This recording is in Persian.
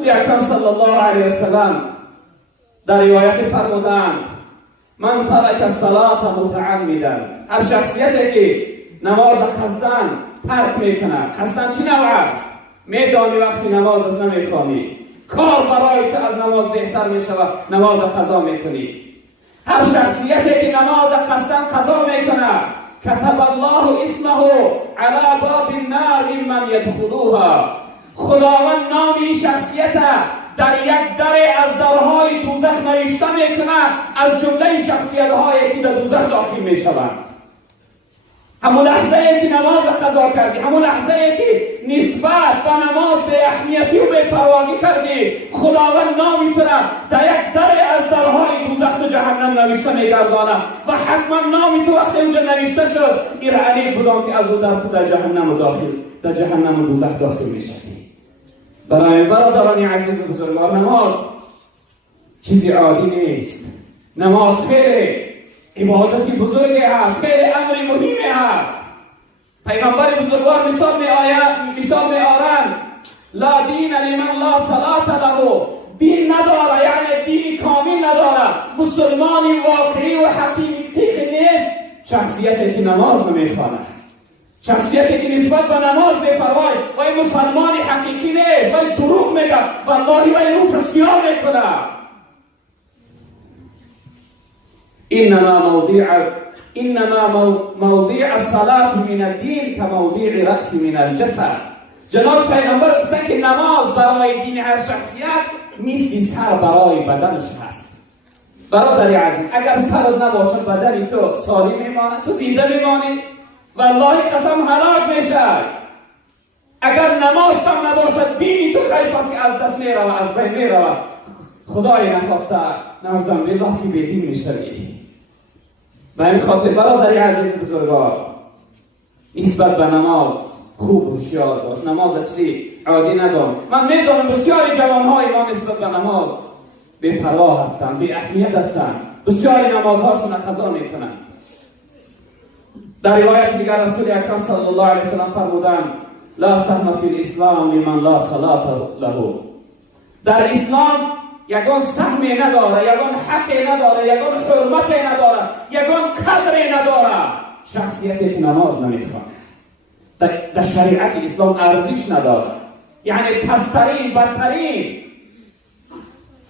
اکرم صلی الله علیه وسلم در روایت فرمودند من ترک الصلاة متعمدا، هر شخصیتی که نماز قصدن ترک میکنه، قصدن چی نوع است؟ میدانی وقتی نماز از نمیخوانی، کار برای تو از نماز بهتر میشود، نماز قضا میکنی. هر شخصیتی که نماز قصدن قضا میکنه كتب الله اسمه على باب النار ممن يدخلوها، خداوند نام این شخصیت در یک در از درهای دوزخ نوشته میکنه از جمله شخصیت‌هایی که در دوزخ داخل میشوند. همون لحظه که نماز قضا کردی، همون لحظه که نسبت به نماز به اهمیتی و به پرواگی کردی، خداوند نامی تو را در یک در از درهای دوزخ و جهنم نوشته میگردانه و حتما نامی تو وقتی اونجا نوشته شد این علی بودم که از او در تو در جهنم و دوزخ داخل میشدی. برای برادران عزیز و بزرگوار، نماز چیزی عادی نیست. نماز خیلی عبادتی بزرگی هست، خیلی امر مهمی هست. پیغمبر بزرگوار مثال میآورند لا دین لمن لا صلاة له، دین نداره یعنی دین کامل نداره، مسلمانی واقعی و حقیقی نیست شخصیتی که نماز نمیخوانه، شخصیتی که نسبت به نماز بی‌پروای و این مسلمانی حقیقی نیست، و دروغ میگه والله و این روش سیاه میکنه. انما موضع الصلاة من الدین كموضع رأس من الجسد. جناب پیغمبر گفتن که نماز برای دین هر شخصیت مثل سر برای بدنش هست. برادری عزیز، اگر سرت نباشد بدنی تو سالم میمانه، تو زنده میمانی، والله قسم هلاک میشه. اگر نماز هم نباشد دینی تو خیلی پس که از دست میروه، از بین میروه، خدای نخواسته نعوذ بالله که بیدین میشوی. به این خاطر برادری عزیز بزرگوار، نسبت به نماز خوب هوشیار باش. نماز چیزی عادی ندان. من میدونم بسیاری جوانهای ما نسبت به نماز بی‌پروا هستند، بی اهمیت هستند، بسیاری نمازهاشون قضا میکنند. در روایت دیگر رسول اکرم صلی الله علیه وسلم فرمودند لا سهم فی الاسلام لمن لا صلاة له. در اسلام یگان سهمی نداره، یگان حقی نداره، یگان حرمتی نداره، یگان قدری نداره شخصیتی که نماز نمیخوانه. در شریعت اسلام ارزش نداره، یعنی پسترین بدترین